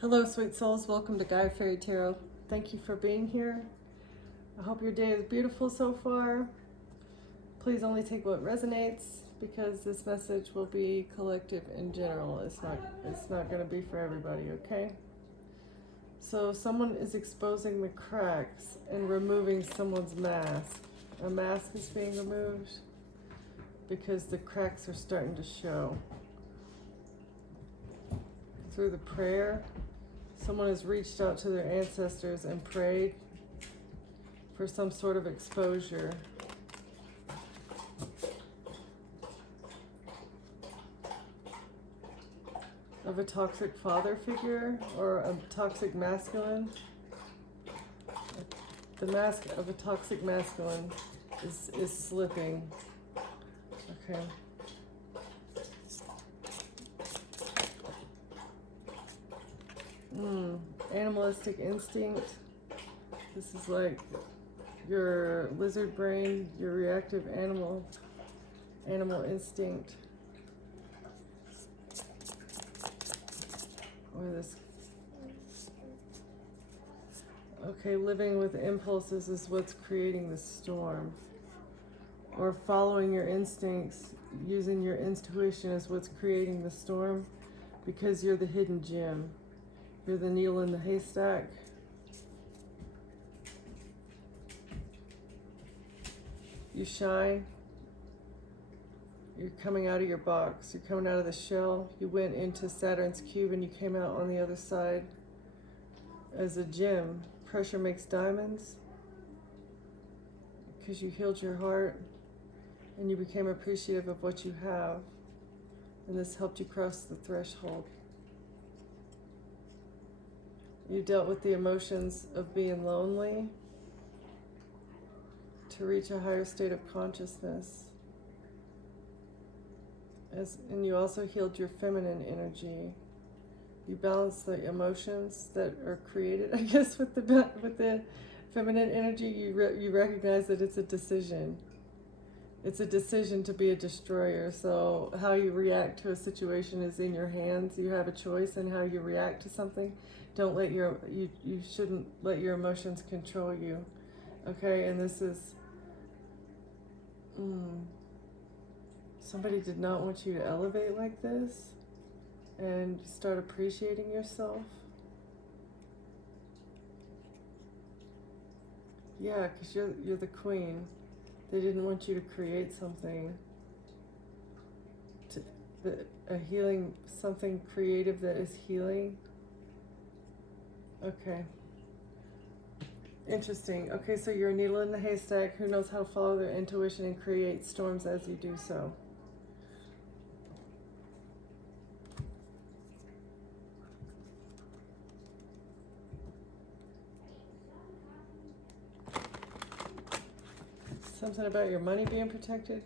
Hello, sweet souls. Welcome to Guy Fairy Tarot. Thank you for being here. I hope your day is beautiful so far. Please only take what resonates because this message will be collective in general. It's not going to be for everybody, okay? So someone is exposing the cracks and removing someone's mask. A mask is being removed because the cracks are starting to show. Through the prayer, someone has reached out to their ancestors and prayed for some sort of exposure. Of a toxic father figure or a toxic masculine. The mask of a toxic masculine is slipping. Okay. Animalistic instinct. This is like your lizard brain, your reactive animal instinct. Or this. Okay, living with impulses is what's creating the storm. Or following your instincts, using your intuition is what's creating the storm because you're the hidden gem. You're the needle in the haystack. You shine. You're coming out of your box. You're coming out of the shell. You went into Saturn's cube and you came out on the other side as a gem. Pressure makes diamonds because you healed your heart and you became appreciative of what you have. And this helped you cross the threshold. You dealt with the emotions of being lonely to reach a higher state of consciousness. And you also healed your feminine energy. You balanced the emotions that are created, I guess, with the feminine energy. You recognize that it's a decision. It's a decision to be a destroyer. So how you react to a situation is in your hands. You have a choice in how you react to something. Don't let you shouldn't let your emotions control you. Okay, and this is somebody did not want you to elevate like this and start appreciating yourself. Yeah, because you're the queen. They didn't want you to create something, something creative that is healing. Okay. Interesting. Okay, so you're a needle in the haystack who knows how to follow their intuition and create storms as you do so. Something about your money being protected.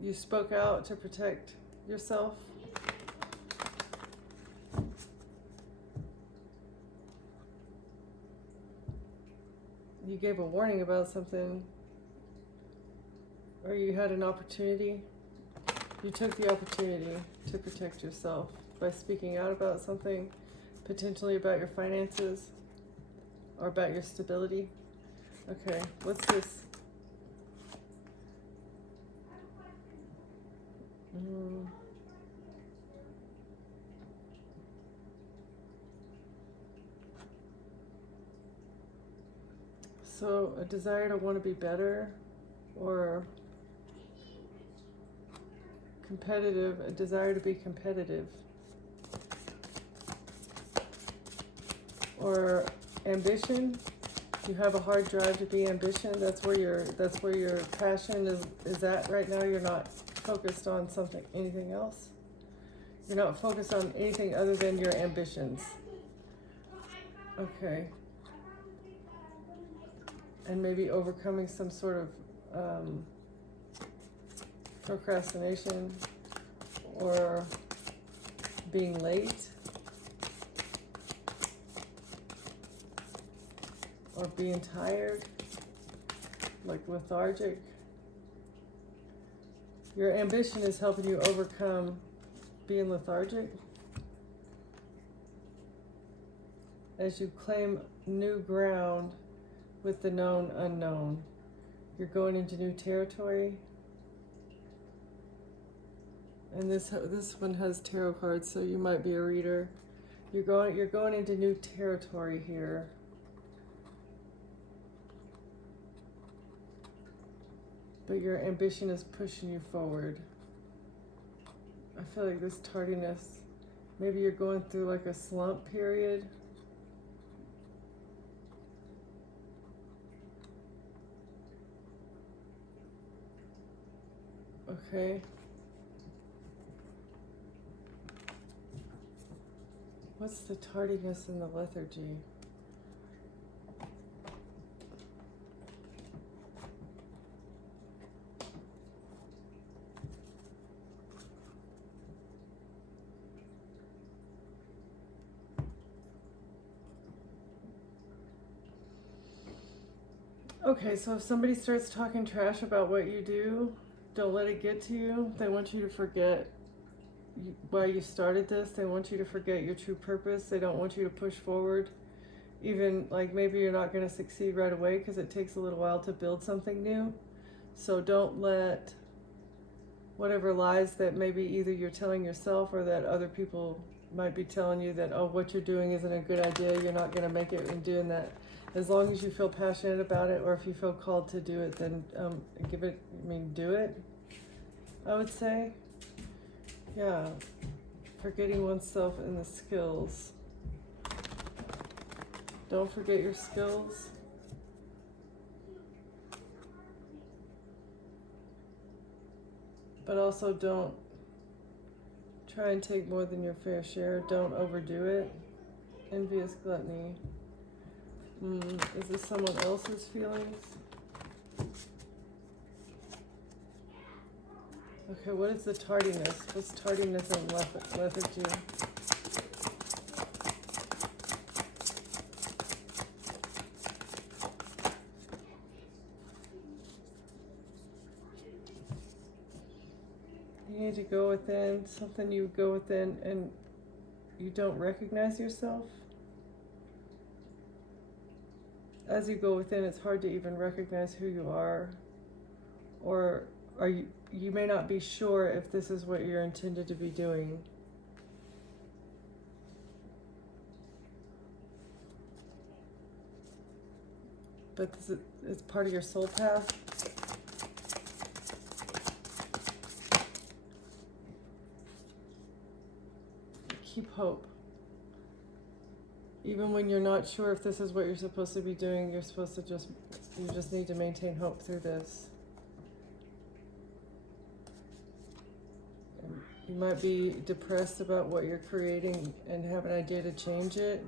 You spoke out to protect yourself. You gave a warning about something, or you had an opportunity. You took the opportunity to protect yourself by speaking out about something, potentially about your finances or about your stability. Okay, what's this? So a desire to want to be better, or competitive, a desire to be competitive, or ambition. You have a hard drive to be ambition. That's where your passion is at right now. You're not focused on anything else. You're not focused on anything other than your ambitions. Okay. And maybe overcoming some sort of procrastination or being late or being tired, like lethargic. Your ambition is helping you overcome being lethargic as you claim new ground with the known unknown. You're going into new territory. And this one has tarot cards, so you might be a reader. You're going into new territory here. But your ambition is pushing you forward. I feel like this tardiness, maybe you're going through like a slump period. Okay. What's the tardiness and the lethargy? Okay, so if somebody starts talking trash about what you do, don't let it get to you. They want you to forget why you started this. They want you to forget your true purpose. They don't want you to push forward. Even like maybe you're not going to succeed right away because it takes a little while to build something new. So don't let whatever lies that maybe either you're telling yourself or that other people might be telling you that, oh, what you're doing isn't a good idea, you're not going to make it in doing that. As long as you feel passionate about it, or if you feel called to do it, then do it, I would say. Yeah, forgetting oneself in the skills. Don't forget your skills. But also don't try and take more than your fair share. Don't overdo it. Envious gluttony. Is this someone else's feelings? Okay, what is the tardiness? What's tardiness and lethargy? You need to go within, something you go within and you don't recognize yourself. As you go within, it's hard to even recognize who you are, or you may not be sure if this is what you're intended to be doing. But this is part of your soul path. Keep hope. Even when you're not sure if this is what you're supposed to be doing, you just need to maintain hope through this. And you might be depressed about what you're creating and have an idea to change it.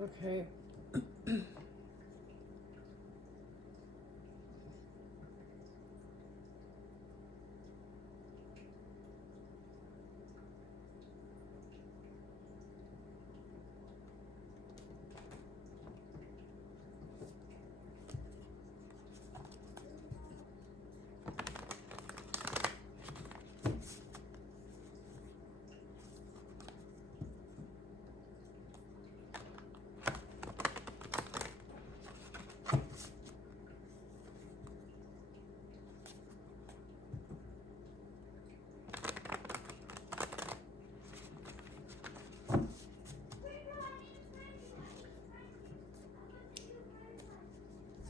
Okay.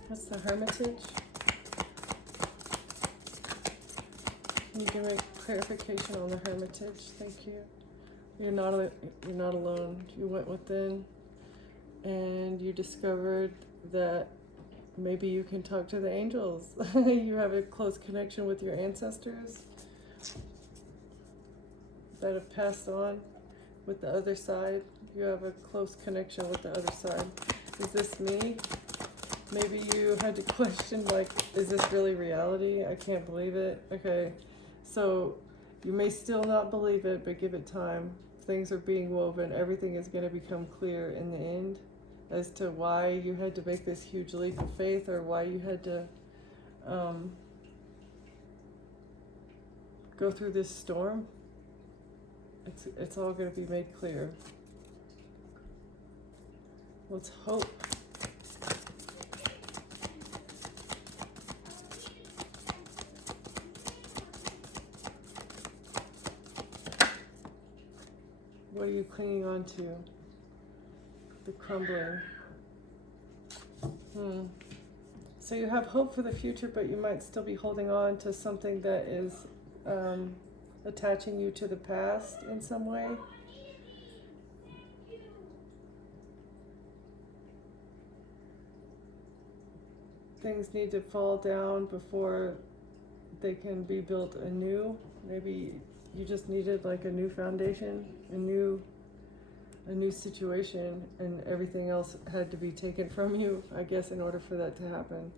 What's the Hermitage? Can you give me clarification on the Hermitage? Thank you. You're not alone. You went within and you discovered that maybe you can talk to the angels. You have a close connection with your ancestors that have passed on with the other side. You have a close connection with the other side. Is this me? Maybe you had to question, like, is this really reality? I can't believe it. Okay, so you may still not believe it, but give it time. things are being woven. Everything is going to become clear in the end as to why you had to make this huge leap of faith, or why you had to go through this storm. It's all going to be made clear. Let's hope. What are you clinging on to? The crumbling. So you have hope for the future, but you might still be holding on to something that is attaching you to the past in some way. Things need to fall down before they can be built anew. Maybe you just needed like a new foundation, a new situation, and everything else had to be taken from you, I guess, in order for that to happen.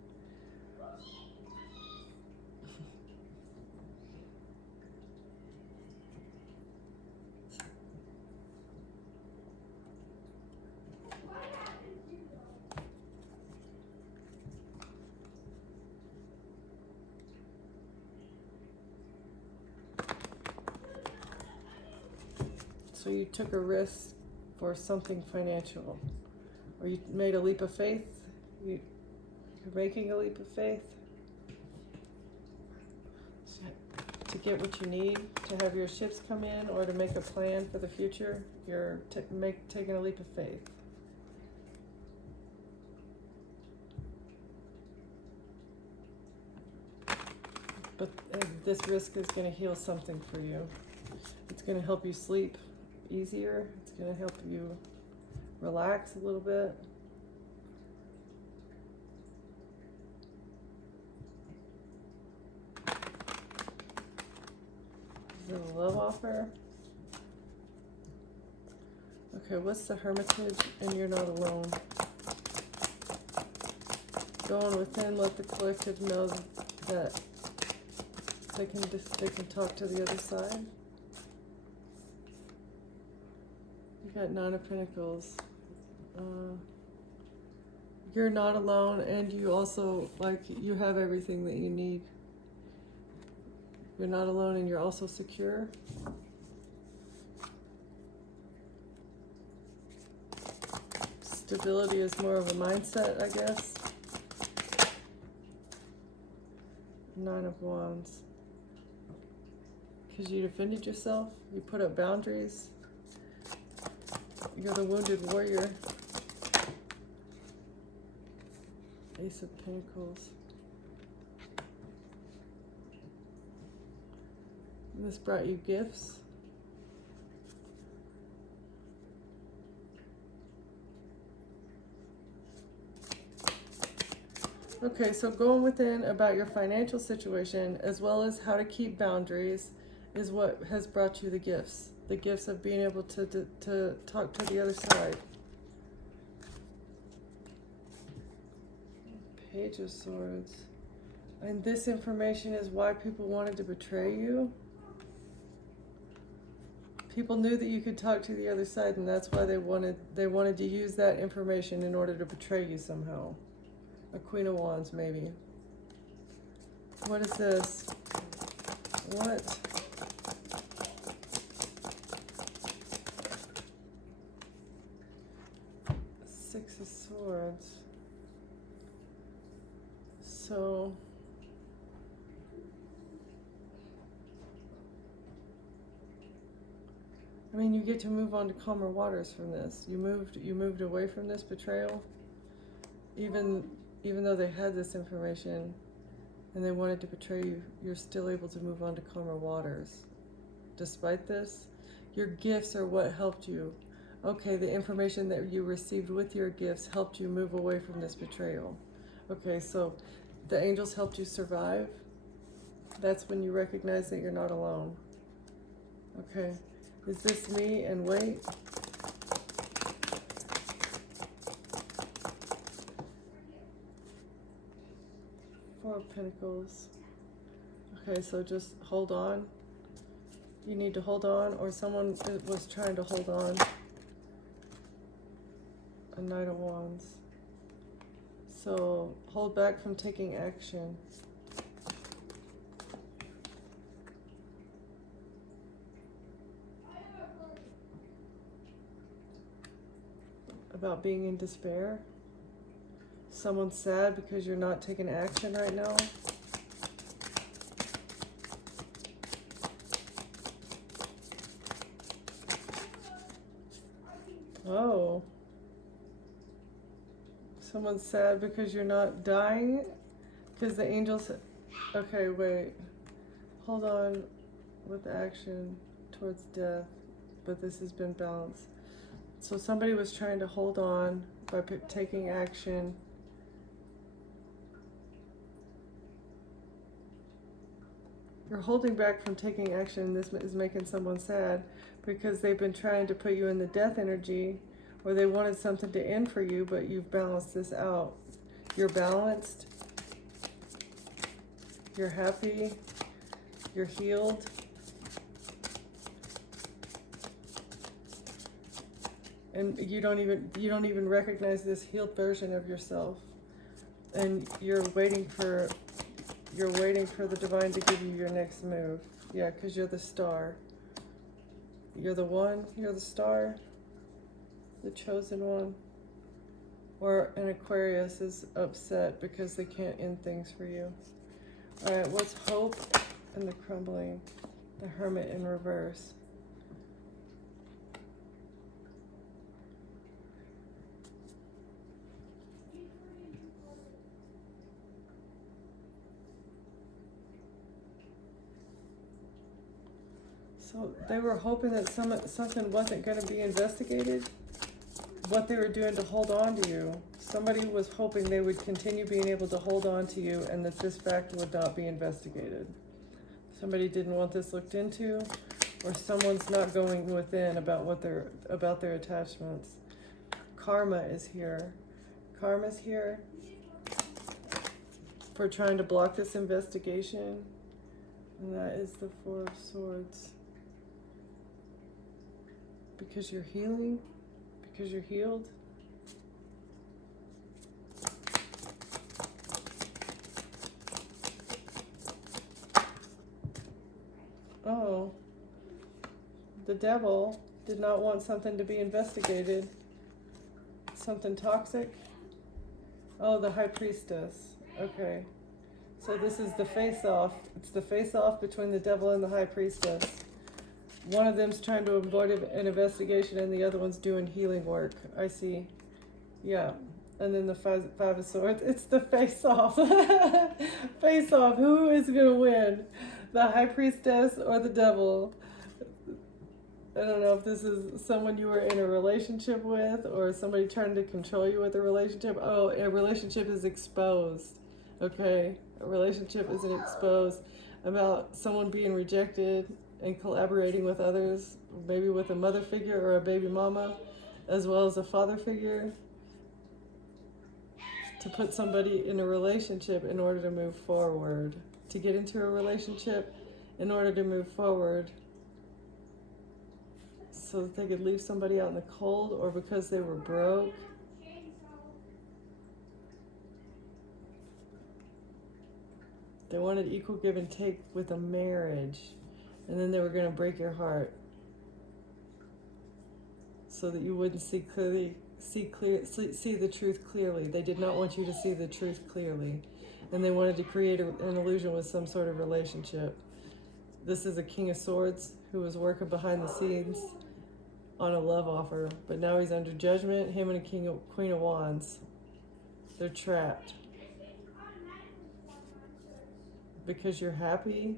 So you took a risk for something financial, or you made a leap of faith. You're making a leap of faith to get what you need, to have your ships come in, or to make a plan for the future. You're taking a leap of faith. But this risk is going to heal something for you. It's going to help you sleep easier. It's going to help you relax a little bit. Is it a love offer? Okay, what's the Hermitage? And you're not alone. Going within, let the collective know that they can talk to the other side. You got Nine of Pentacles. You're not alone, and you also, like, you have everything that you need. You're not alone, and you're also secure. Stability is more of a mindset, I guess. Nine of Wands. Because you defended yourself, you put up boundaries. You're the wounded warrior. Ace of Pentacles. This brought you gifts. Okay, so going within about your financial situation, as well as how to keep boundaries, is what has brought you the gifts. The gifts of being able to talk to the other side. Page of Swords. And this information is why people wanted to betray you. People knew that you could talk to the other side, and that's why they wanted to use that information in order to betray you somehow. A Queen of Wands, maybe. What is this? What? Six of Swords. So I mean, you get to move on to calmer waters from this. You moved away from this betrayal, even though they had this information and they wanted to betray you. You're still able to move on to calmer waters. Despite this, your gifts are what helped you. Okay, the information that you received with your gifts helped you move away from this betrayal. Okay, so the angels helped you survive. That's when you recognize that you're not alone. Okay. Is this me? And wait. Four of Pentacles. Okay, so just hold on. you need to hold on, or someone was trying to hold on. A Knight of Wands. So hold back from taking action. About being in despair. Someone's sad because you're not taking action right now. Oh. Someone's sad because you're not dying? Because the angels... Okay, wait. Hold on with action towards death. But this has been balanced. So somebody was trying to hold on by taking action. You're holding back from taking action. This is making someone sad because they've been trying to put you in the death energy, or they wanted something to end for you, but you've balanced this out. You're balanced. You're happy. You're healed. And you don't even recognize this healed version of yourself. And you're waiting for the divine to give you your next move. Yeah, because you're the star. You're the one, you're the star, the chosen one. Or an Aquarius is upset because they can't end things for you. All right, what's hope in the crumbling? The Hermit in reverse. So they were hoping that something wasn't going to be investigated. What they were doing to hold on to you. Somebody was hoping they would continue being able to hold on to you and that this fact would not be investigated. Somebody didn't want this looked into, or someone's not going within about their attachments. Karma is here. Karma's here for trying to block this investigation. And that is the Four of Swords. Because you're healing? Because you're healed? Oh. The devil did not want something to be investigated. Something toxic? Oh, the High Priestess. Okay. So this is the face-off. It's the face-off between the devil and the High Priestess. One of them's trying to avoid an investigation and the other one's doing healing work. I see. Yeah. And then the Five of Swords. It's the face-off. Face-off. Who is going to win? The High Priestess or the devil? I don't know if this is someone you were in a relationship with or somebody trying to control you with a relationship. Oh, a relationship is exposed. Okay. A relationship isn't exposed. About someone being rejected and collaborating with others, maybe with a mother figure or a baby mama, as well as a father figure, to put somebody in a relationship in order to move forward, to get into a relationship in order to move forward, so that they could leave somebody out in the cold, or because they were broke. They wanted equal give and take with a marriage. And then they were going to break your heart so that you wouldn't see the truth clearly. They did not want you to see the truth clearly. And they wanted to create an illusion with some sort of relationship. This is a King of Swords who was working behind the scenes on a love offer. But now he's under judgment. Him and a Queen of Wands. They're trapped. Because you're happy,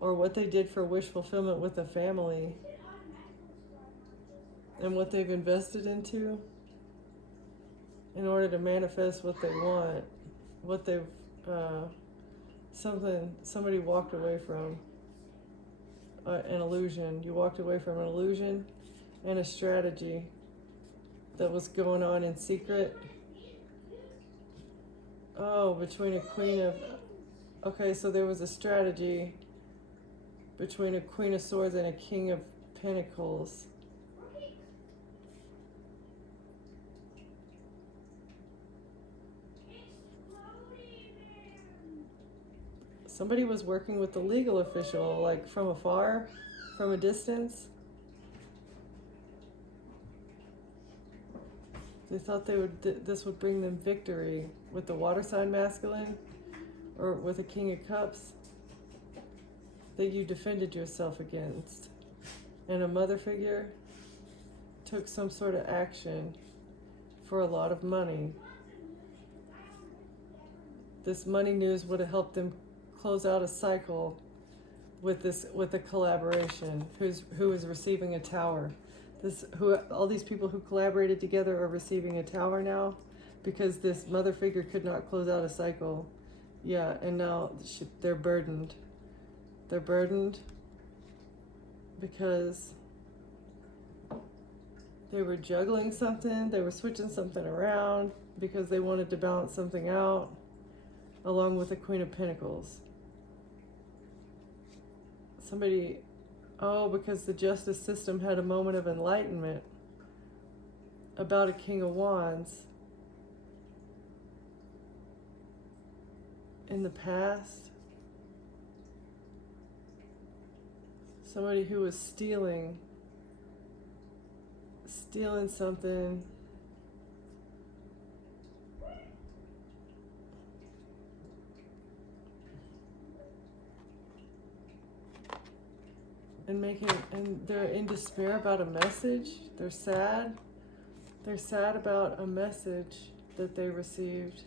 or what they did for wish fulfillment with the family, and what they've invested into in order to manifest what they want, what they've, somebody walked away from, an illusion. You walked away from an illusion and a strategy that was going on in secret. Oh, between a queen of... Okay, so there was a strategy between a Queen of Swords and a King of Pentacles. Somebody was working with the legal official, like from afar, from a distance. They thought this would bring them victory with the water sign masculine, or with a King of Cups that you defended yourself against. And a mother figure took some sort of action for a lot of money. This money news would have helped them close out a cycle with a collaboration. Who is receiving a tower. All these people who collaborated together are receiving a tower now, because this mother figure could not close out a cycle. Yeah, and now they're burdened. They're burdened because they were juggling something, they were switching something around because they wanted to balance something out, along with the Queen of Pentacles. Because the justice system had a moment of enlightenment about a King of Wands in the past. Somebody who was stealing something. And they're in despair about a message. They're sad. They're sad about a message that they received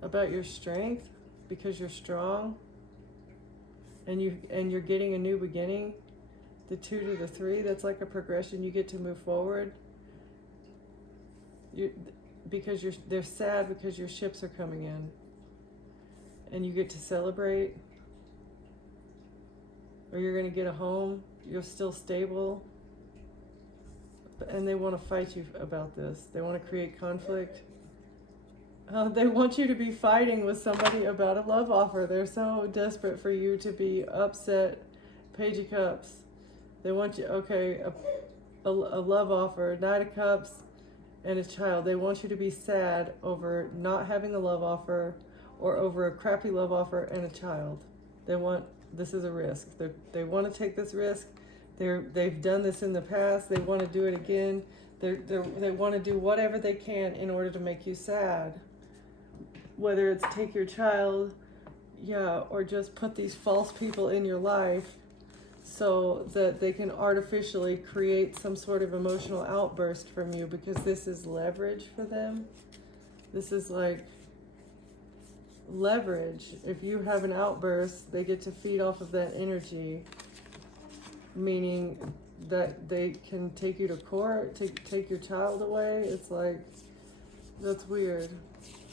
about your strength, because you're strong and you're getting a new beginning. The 2 to the 3, that's like a progression. You get to move forward. They're sad because your ships are coming in. And you get to celebrate, or you're going to get a home, you're still stable, and they want to fight you about this. They want to create conflict. They want you to be fighting with somebody about a love offer. They're so desperate for you to be upset. Page of Cups. They want you, a love offer, Knight of Cups, and a child. They want you to be sad over not having a love offer, or over a crappy love offer and a child. This is a risk. They want to take this risk. They've done this in the past. They want to do it again. They want to do whatever they can in order to make you sad. Whether it's take your child, or just put these false people in your life so that they can artificially create some sort of emotional outburst from you, because this is leverage for them. This is like leverage. If you have an outburst, they get to feed off of that energy, meaning that they can take you to court, take your child away. It's like, that's weird.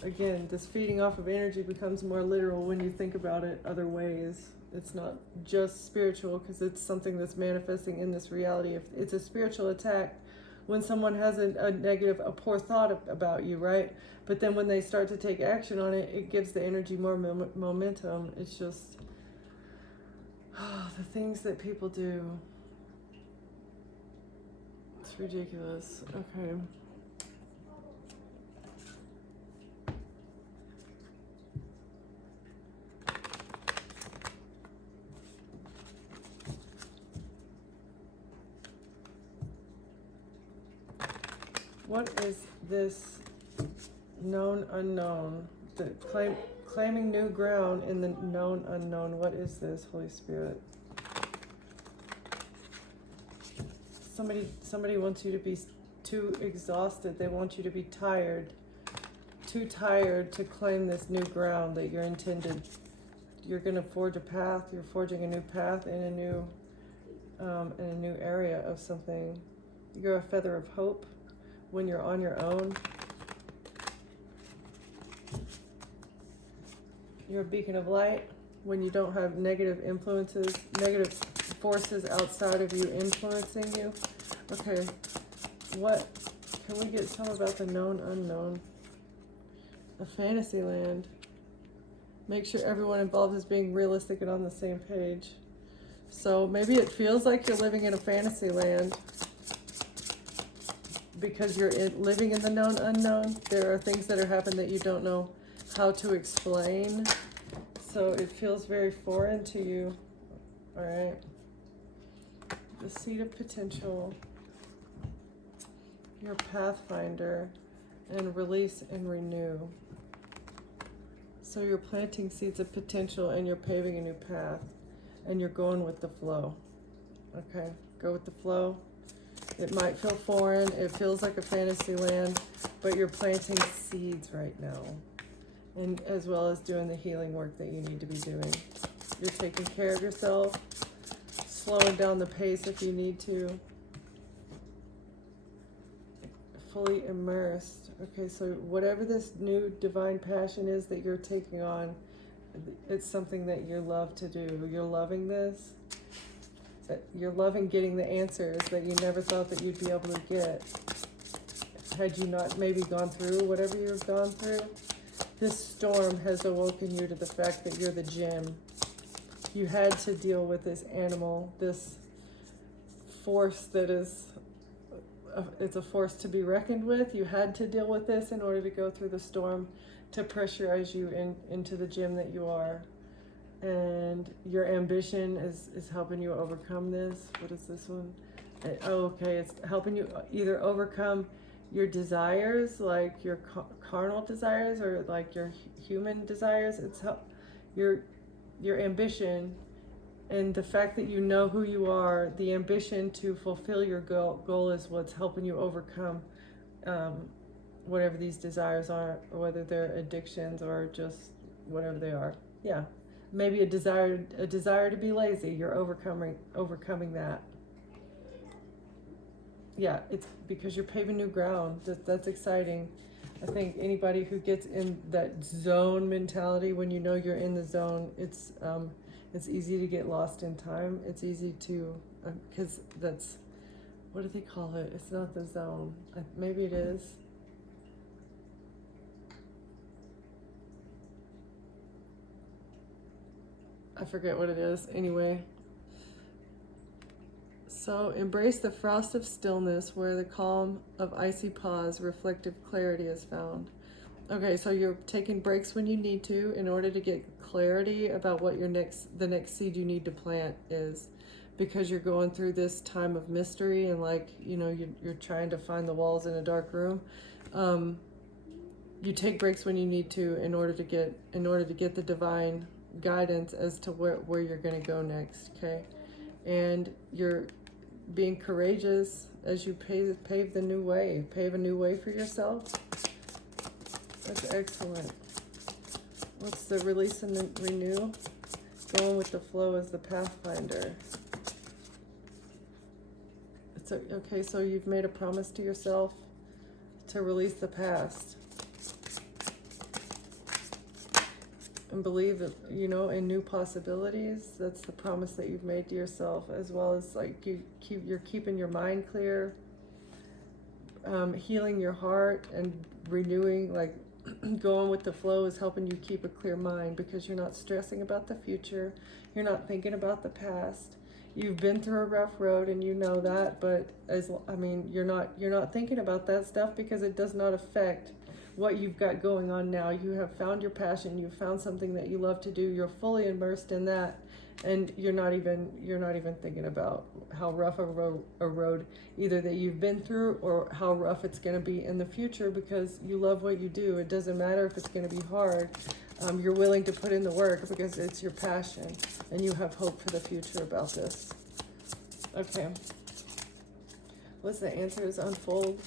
Again, this feeding off of energy becomes more literal when you think about it other ways. It's not just spiritual, because it's something that's manifesting in this reality. If it's a spiritual attack, when someone has a poor thought about you, right? But then when they start to take action on it, it gives the energy more momentum. It's just, the things that people do. It's ridiculous. Okay. What is this known unknown? Claiming new ground in the known unknown. What is this, Holy Spirit? Somebody wants you to be too exhausted. They want you to be tired. Too tired to claim this new ground that you're intended. You're going to forge a path. You're forging a new path in a new area of something. You're a feather of hope when you're on your own. You're a beacon of light when you don't have negative influences, negative forces outside of you influencing you. Okay, can we get some about the known unknown? A fantasy land. Make sure everyone involved is being realistic and on the same page. So maybe it feels like you're living in a fantasy land because you're living in the known unknown. There are things that are happening that you don't know how to explain. So it feels very foreign to you. All right. The seed of potential. Your pathfinder. And release and renew. So you're planting seeds of potential and you're paving a new path. And you're going with the flow. Okay, go with the flow. It might feel foreign. It feels like a fantasy land. But you're planting seeds right now. And as well as doing the healing work that you need to be doing. You're taking care of yourself. Slowing down the pace if you need to. Fully immersed. Okay, so whatever this new divine passion is that you're taking on, it's something that you love to do. You're loving this. You're loving getting the answers that you never thought that you'd be able to get. Had you not maybe gone through whatever you've gone through, this storm has awoken you to the fact that you're the gem. You had to deal with this animal, this force that is, it's a force to be reckoned with. You had to deal with this in order to go through the storm, to pressurize you into the gem that you are. And your ambition is helping you overcome this. What is this one? Oh, okay, it's helping you either overcome your desires, like your carnal desires, or like your human desires. It's your ambition. And the fact that you know who you are, the ambition to fulfill your goal is what's helping you overcome whatever these desires are, or whether they're addictions or just whatever they are. Yeah, maybe a desire to be lazy. You're overcoming that. Yeah, it's because you're paving new ground. That's exciting. I think anybody who gets in that zone mentality, when you know you're in the zone, it's easy to get lost in time. It's easy to, because that's, what do they call it? It's not the zone. Maybe it is. I forget what it is. Anyway. So embrace the frost of stillness where the calm of icy pause, reflective clarity is found. Okay, so you're taking breaks when you need to in order to get clarity about what the next seed you need to plant is, because you're going through this time of mystery and you're trying to find the walls in a dark room. You take breaks when you need to in order to get the divine guidance as to where you're going to go next. Okay, and you're being courageous as you pave a new way for yourself. That's excellent. What's the release and the renew? Going with the flow as the pathfinder. It's okay, so you've made a promise to yourself to release the past. And believe that, in new possibilities. That's the promise that you've made to yourself, as well as you're keeping your mind clear, healing your heart and renewing, going with the flow is helping you keep a clear mind, because you're not stressing about the future. You're not thinking about the past. You've been through a rough road and you know that, but you're not thinking about that stuff because it does not affect what you've got going on now. You have found your passion. You've found something that you love to do. You're fully immersed in that, and you're not even thinking about how rough a road either that you've been through or how rough it's going to be in the future, because you love what you do. It doesn't matter if it's going to be hard. You're willing to put in the work because it's your passion, and you have hope for the future about this. Okay. What's the answer is unfold.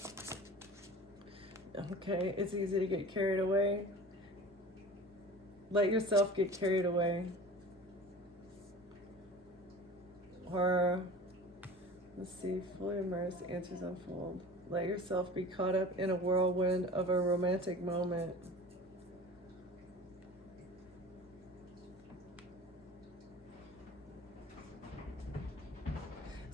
Okay, it's easy to get carried away. Let yourself get carried away. Or, let's see, fully immersed, answers unfold. Let yourself be caught up in a whirlwind of a romantic moment.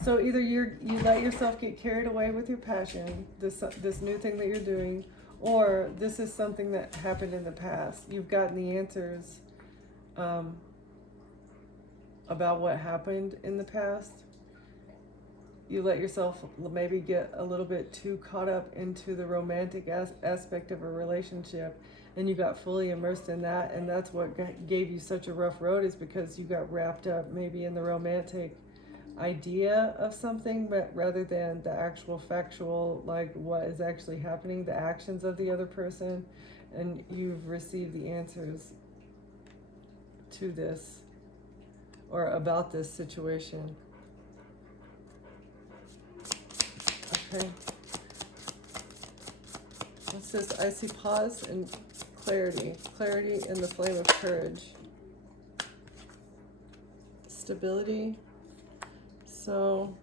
So either you let yourself get carried away with your passion, this new thing that you're doing, or this is something that happened in the past. You've gotten the answers about what happened in the past. You let yourself maybe get a little bit too caught up into the romantic aspect of a relationship, and you got fully immersed in that, and that's what gave you such a rough road, is because you got wrapped up maybe in the romantic idea of something, but rather than the actual factual, like what is actually happening, the actions of the other person, and you've received the answers to this or about this situation. Okay. What's this? I see pause and clarity. Clarity in the flame of courage. Stability. So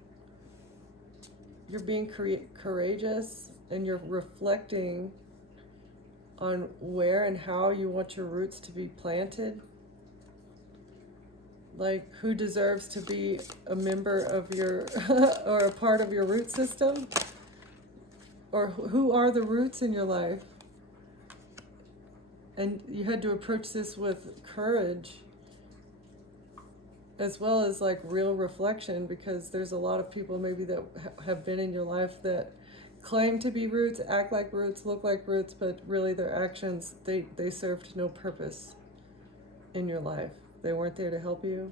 you're being courageous, and you're reflecting on where and how you want your roots to be planted. Like, who deserves to be a member of your, or a part of your root system? Or who are the roots in your life? And you had to approach this with courage, as well as like real reflection, because there's a lot of people maybe that have been in your life that claim to be roots, act like roots, look like roots, but really their actions, they served no purpose in your life. They weren't there to help you.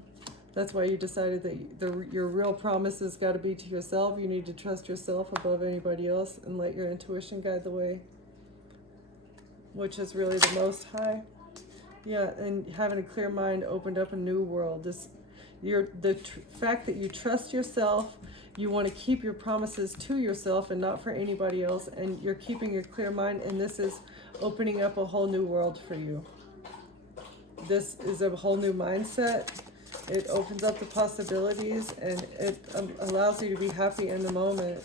That's why you decided that your real promise has got to be to yourself. You need to trust yourself above anybody else and let your intuition guide the way, which is really the Most High. Yeah, and having a clear mind opened up a new world. The fact that you trust yourself, you want to keep your promises to yourself and not for anybody else, and you're keeping your clear mind, and this is opening up a whole new world for you. This is a whole new mindset. It opens up the possibilities, and it allows you to be happy in the moment,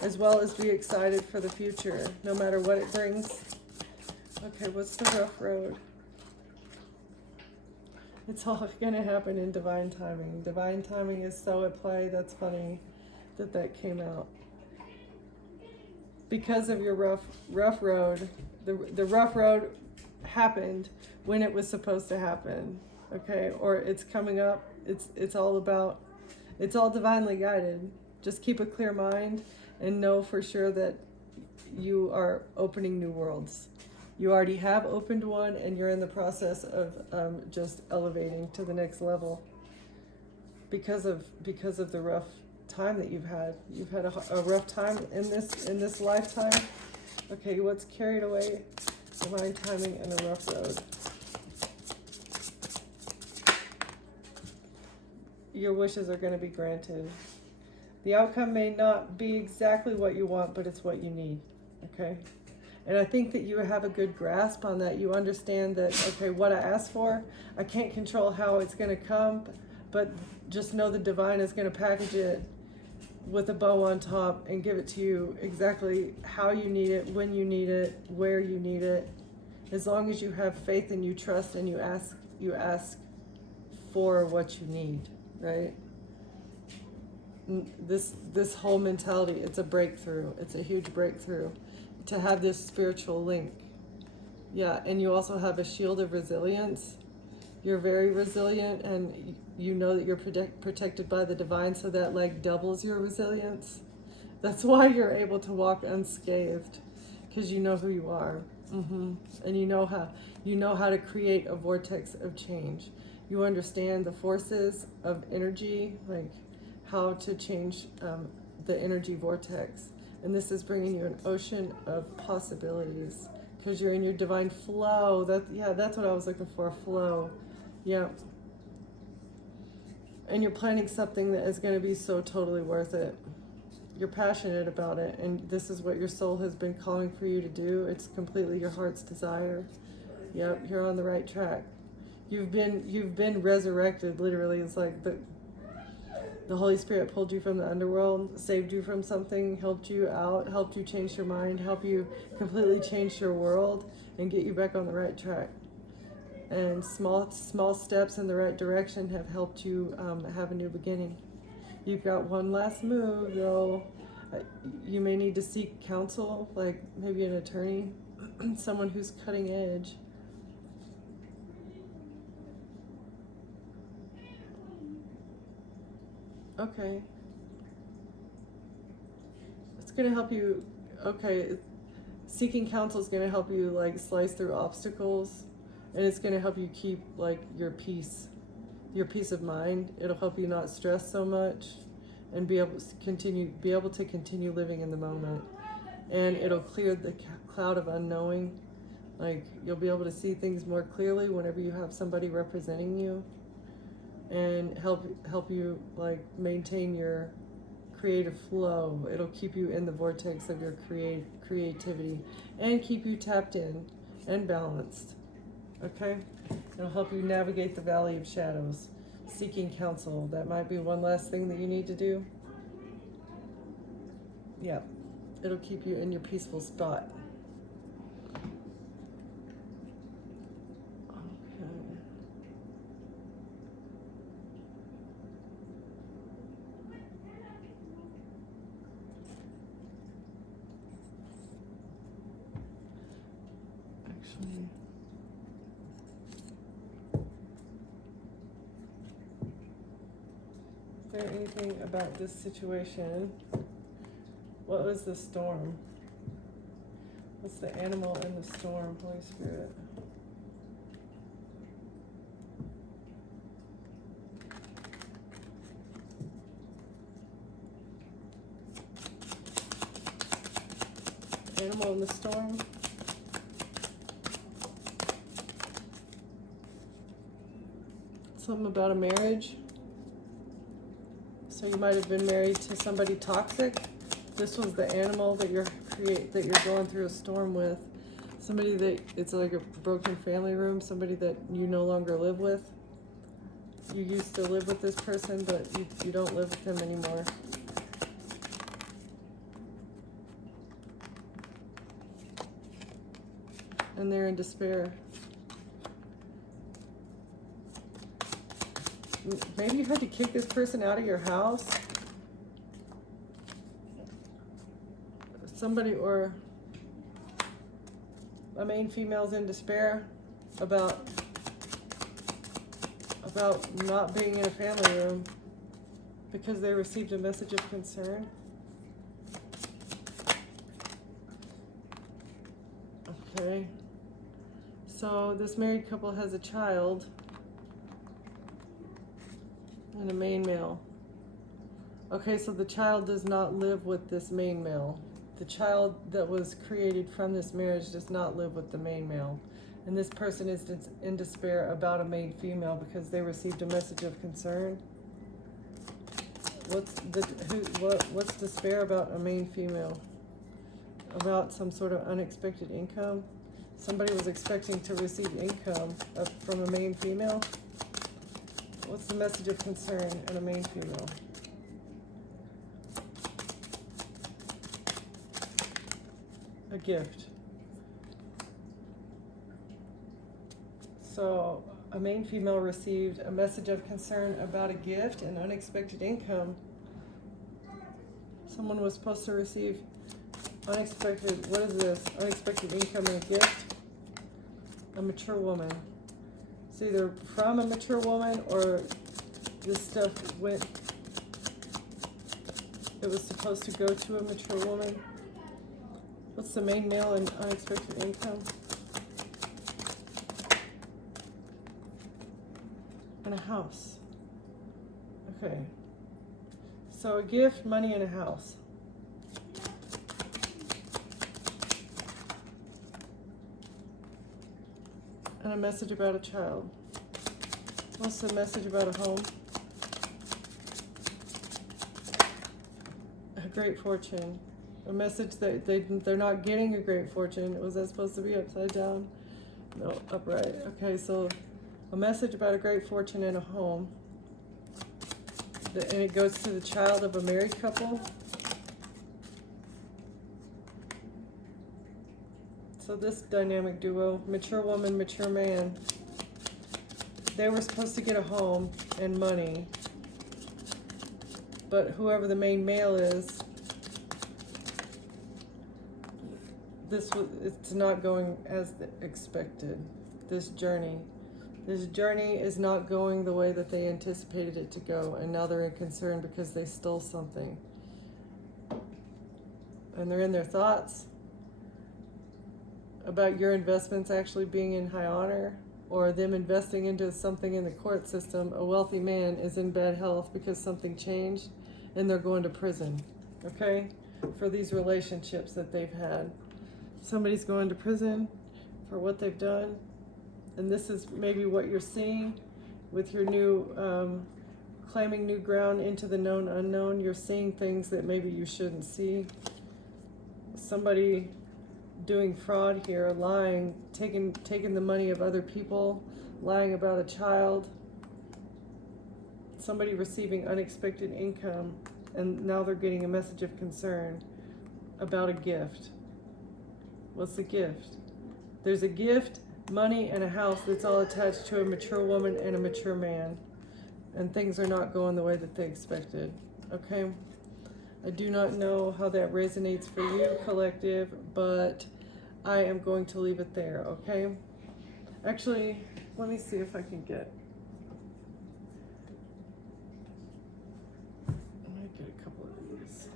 as well as be excited for the future, no matter what it brings. Okay, what's the rough road? It's all going to happen in divine timing. Divine timing is so at play. That's funny that came out. Because of your rough road, the rough road happened when it was supposed to happen. Okay, or it's coming up. It's all divinely guided. Just keep a clear mind and know for sure that you are opening new worlds. You already have opened one, and you're in the process of just elevating to the next level because of the rough time that you've had. You've had a rough time in this lifetime. Okay, what's carried away? Divine timing and a rough road. Your wishes are going to be granted. The outcome may not be exactly what you want, but it's what you need. Okay? And I think that you have a good grasp on that. You understand that, okay, what I asked for, I can't control how it's going to come, but just know the divine is going to package it with a bow on top and give it to you exactly how you need it, when you need it, where you need it. As long as you have faith and you trust and you ask for what you need, right? This whole mentality, it's a breakthrough. It's a huge breakthrough to have this spiritual link. Yeah, and you also have a shield of resilience. You're very resilient, and you know that you're protected by the divine, so that like doubles your resilience. That's why you're able to walk unscathed, because you know who you are. And you know how to create a vortex of change. You understand the forces of energy, like how to change the energy vortex. And this is bringing you an ocean of possibilities, because you're in your divine flow. That's what I was looking for, flow. Yeah. And you're planning something that is going to be so totally worth it. You're passionate about it, and this is what your soul has been calling for you to do. It's completely your heart's desire. Yep, you're on the right track. You've been resurrected, literally. It's like the Holy Spirit pulled you from the underworld, saved you from something, helped you out, helped you change your mind, helped you completely change your world, and get you back on the right track. And small steps in the right direction have helped you have a new beginning. You've got one last move, though. You may need to seek counsel, like maybe an attorney, someone who's cutting edge. Okay. It's going to help you, okay, seeking counsel is going to help you like slice through obstacles, and it's going to help you keep like your peace of mind. It'll help you not stress so much and be able to continue living in the moment. And it'll clear the cloud of unknowing. Like, you'll be able to see things more clearly whenever you have somebody representing you, and help you like maintain your creative flow. It'll keep you in the vortex of your creativity and keep you tapped in and balanced. Okay? It'll help you navigate the valley of shadows. Seeking counsel. That might be one last thing that you need to do. Yeah. It'll keep you in your peaceful spot. Okay. Actually, is there anything about this situation? What was the storm? What's the animal in the storm, Holy Spirit? Animal in the storm. Something about a marriage. So you might have been married to somebody toxic. This was the animal that you're going through a storm with. Somebody that it's like a broken family room. Somebody that you no longer live with. You used to live with this person, but you don't live with them anymore. And they're in despair. Maybe you had to kick this person out of your house. Somebody or a main female's in despair about not being in a family room because they received a message of concern. Okay. So this married couple has a child and a main male. Okay, so the child does not live with this main male. The child that was created from this marriage does not live with the main male. And this person is in despair about a main female because they received a message of concern. What's despair about a main female? About some sort of unexpected income? Somebody was expecting to receive income from a main female? What's the message of concern in a main female? A gift. So a main female received a message of concern about a gift and unexpected income. Someone was supposed to receive unexpected, what is this? Unexpected income and a gift? A mature woman. It's either from a mature woman or this stuff it was supposed to go to a mature woman. What's the main male and unexpected income? And a house. Okay. So a gift, money, and a house. And a message about a child. What's the message about a home? A great fortune. A message that they're not getting a great fortune. Was that supposed to be upside down? No, upright. Okay, so a message about a great fortune in a home. And it goes to the child of a married couple. So this dynamic duo, mature woman, mature man, they were supposed to get a home and money. But whoever the main male is, it's not going as expected, this journey. This journey is not going the way that they anticipated it to go, and now they're in concern because they stole something. And they're in their thoughts about your investments actually being in high honor, or them investing into something in the court system. A wealthy man is in bad health because something changed, and they're going to prison, okay? For these relationships that they've had. Somebody's going to prison for what they've done. And this is maybe what you're seeing with your new, claiming new ground into the known unknown. You're seeing things that maybe you shouldn't see. Somebody doing fraud here, lying, taking the money of other people, lying about a child. Somebody receiving unexpected income, and now they're getting a message of concern about a gift. What's the gift? There's a gift, money, and a house that's all attached to a mature woman and a mature man. And things are not going the way that they expected, okay? I do not know how that resonates for you, collective, but I am going to leave it there, okay? Actually, let me see if I can get... I might get a couple of these.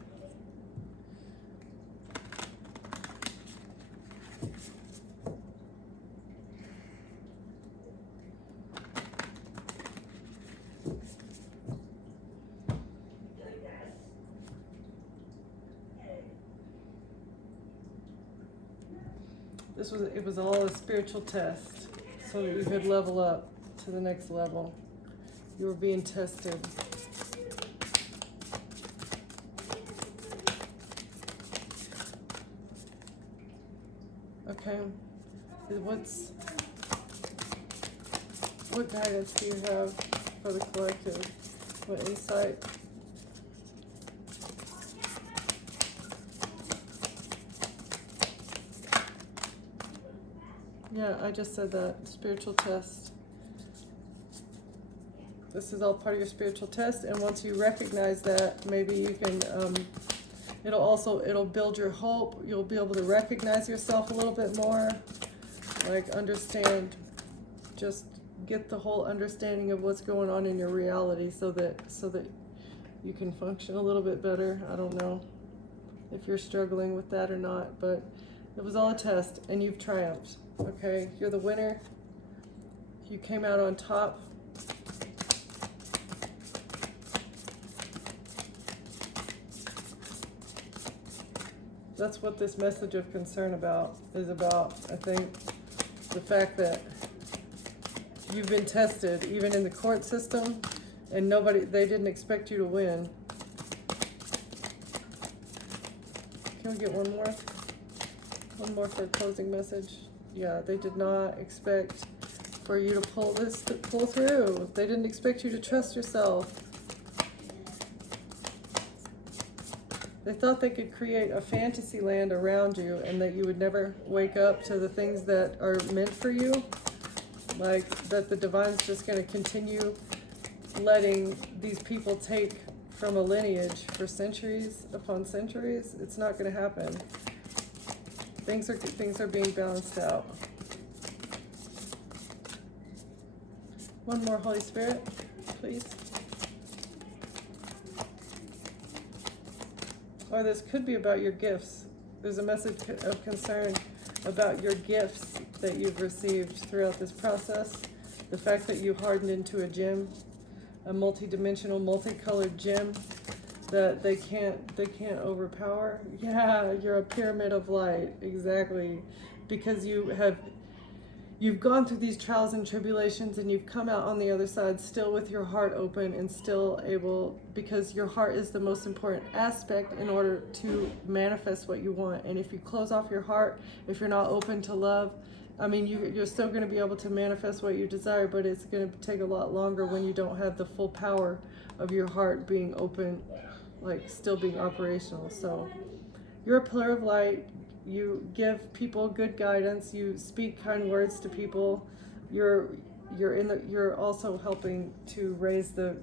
It was all a spiritual test, so that you could level up to the next level. You were being tested. Okay, what guidance do you have for the collective? What insight? Yeah, I just said that. Spiritual test. This is all part of your spiritual test, and once you recognize that, maybe you can, it'll build your hope. You'll be able to recognize yourself a little bit more, like understand, just get the whole understanding of what's going on in your reality so that you can function a little bit better. I don't know if you're struggling with that or not, but it was all a test, and you've triumphed. Okay, you're the winner. You came out on top. That's what this message of concern is about. I think the fact that you've been tested, even in the court system, and they didn't expect you to win. Can we get one more? One more for a closing message. Yeah, they did not expect for you to pull through. They didn't expect you to trust yourself. They thought they could create a fantasy land around you and that you would never wake up to the things that are meant for you. Like that the divine's just going to continue letting these people take from a lineage for centuries upon centuries. It's not going to happen. Things are being balanced out. One more, Holy Spirit, please. Or this could be about your gifts. There's a message of concern about your gifts that you've received throughout this process. The fact that you hardened into a gem, a multi-dimensional, multicolored gem that they can't overpower. Yeah, you're a pyramid of light, exactly. Because you've gone through these trials and tribulations, and you've come out on the other side still with your heart open and still able, because your heart is the most important aspect in order to manifest what you want. And if you close off your heart, if you're not open to love, I mean, you're still going to be able to manifest what you desire, but it's going to take a lot longer when you don't have the full power of your heart being open, like still being operational. So you're a pillar of light. You give people good guidance. You speak kind words to people. You're also helping to raise the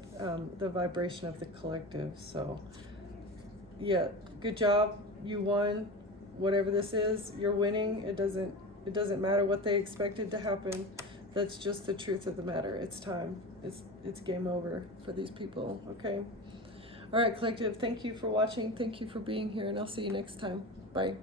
vibration of the collective. So yeah, good job. You won. Whatever this is, you're winning. It doesn't matter what they expected to happen. That's just the truth of the matter. It's time. It's game over for these people, okay? All right, collective, thank you for watching. Thank you for being here, and I'll see you next time. Bye.